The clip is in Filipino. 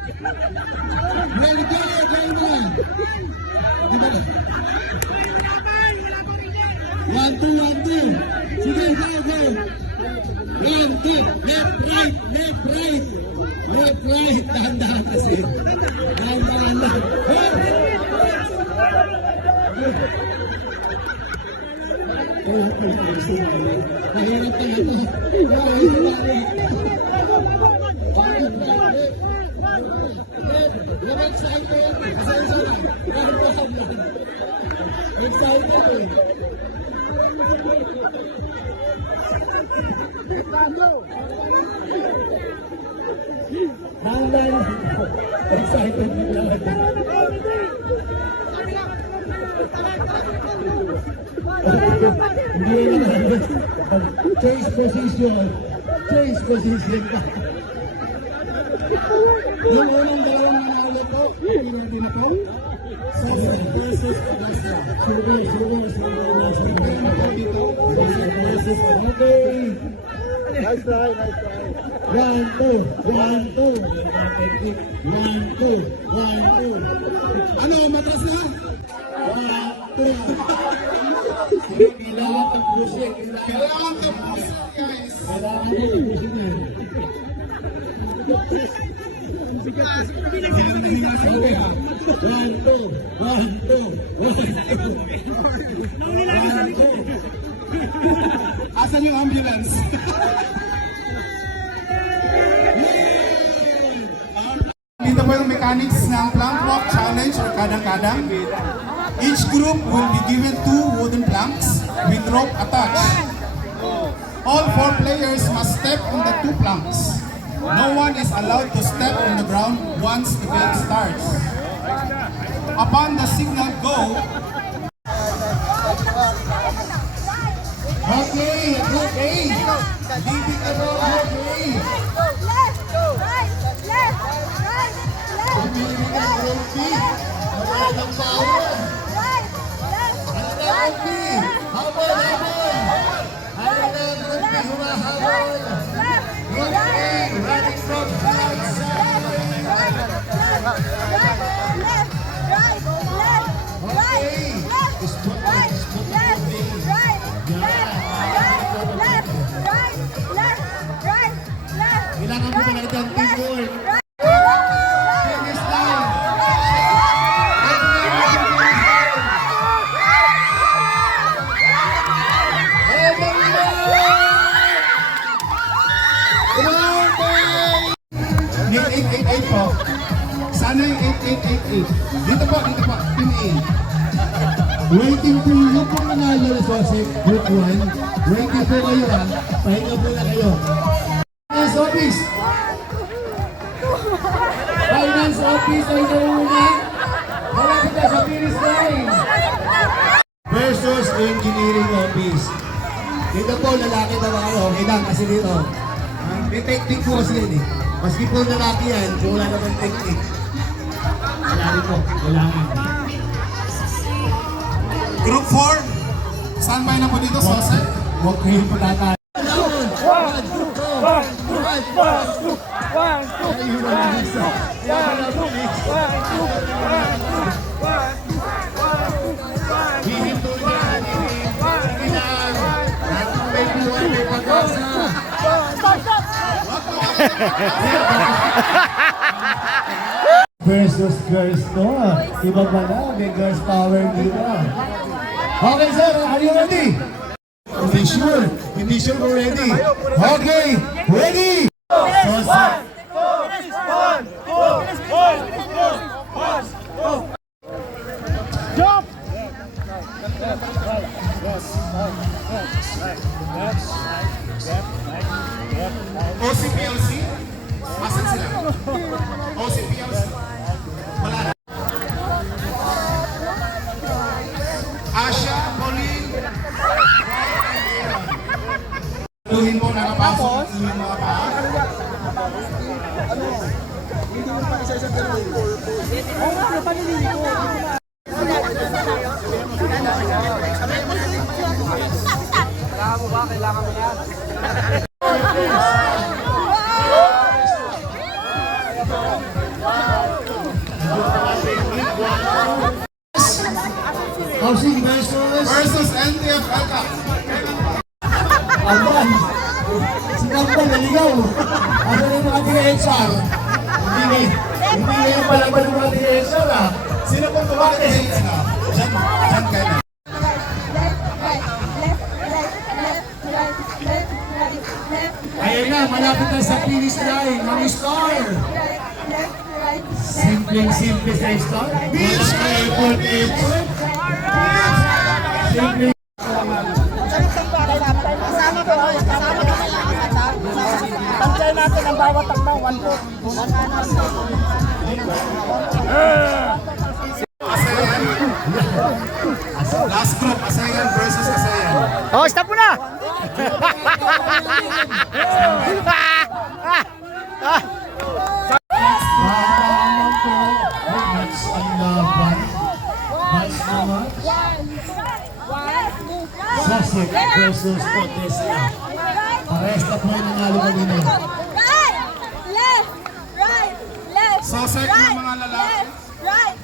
Ready, go, ready, go. One, two, one, two. Sige, go, go. One, two, left, right, left, right. Left, right. Dahan-dahan kasi. Dahan-dahan lang. Mahirap na ito. You're excited. Excited. Hanggang excited na. Change position. Change position. Yung unang dalawang nanalo po, hindi na po. Sasa versus Nasa. Sugar. Okay. Nice try. 1, 2. 1, 2. Ano, matras na? 1, 2. Kailangan ng pusing. Kailangan ng pusing, guys. Kailangan ng pusing yan. Okay, 1, 2. Asan yung ambulance? Dito po yung mechanics ng plank walk challenge or kadang-kadang. Each group will be given 2 wooden planks with rope attached. All 4 players must step on the 2 planks. No one is allowed to step on the ground once the game starts. Upon the signal go, okay. Leaving the ball, okay. Kailangan mo talaga ang teamwork. Finish line. Yung 888 po. Sana yung 8888. Dito po. Team A. Waiting po yung pong nanalo na Joseph, Group 1. Waiting po kayo ha. Pahinga po na kayo. Finance Office. Finance Office ay nauna. Malapit na sa finish line. Versus Engineering Office. Dito po lalaki daw ako. Okay lang kasi dito. May technique po kasi yan eh. Maski po lalaki yan, so wala naman technique. Lalaki po, kailangan. Group 4. Standby na po dito, Sosek. Huwag kayo patata. Versus girls to. Iba pala, may girls power dito. Okay sir, are you ready? Hindi sure we're ready. Okay, ready? Jump! OCPLC? Asan sila? OCPLC? Wala na. Asha, Pauline. Tuhin mo nakapasok yung mga paa. Hindi mo pa isa-isang ganun. Oo nga, napalilili ko. Kailangan mo ba? Kailangan mo yan? Housing versus Versus NTF Alca. Alban. Si Alban naligaw. Ano na yung mga taga-HR? Hindi na yung palaban ng mga taga-HR ah. Sino pong tumate? Diyan kayo na. Ayun na, malapit na sa finish line ng star. Simple sa star. Beach effort, effort. Simple. Pantay natin ang bawat takbang 1 Last group, Asayan versus Asayan. Oh, stop mo na! Maraming po, match ang laban. Match naman. Sosek versus Potesa. Parehas na po yung nanalo kanina. Right, left, right, left. Sosek ng mga lalaki. Left, right,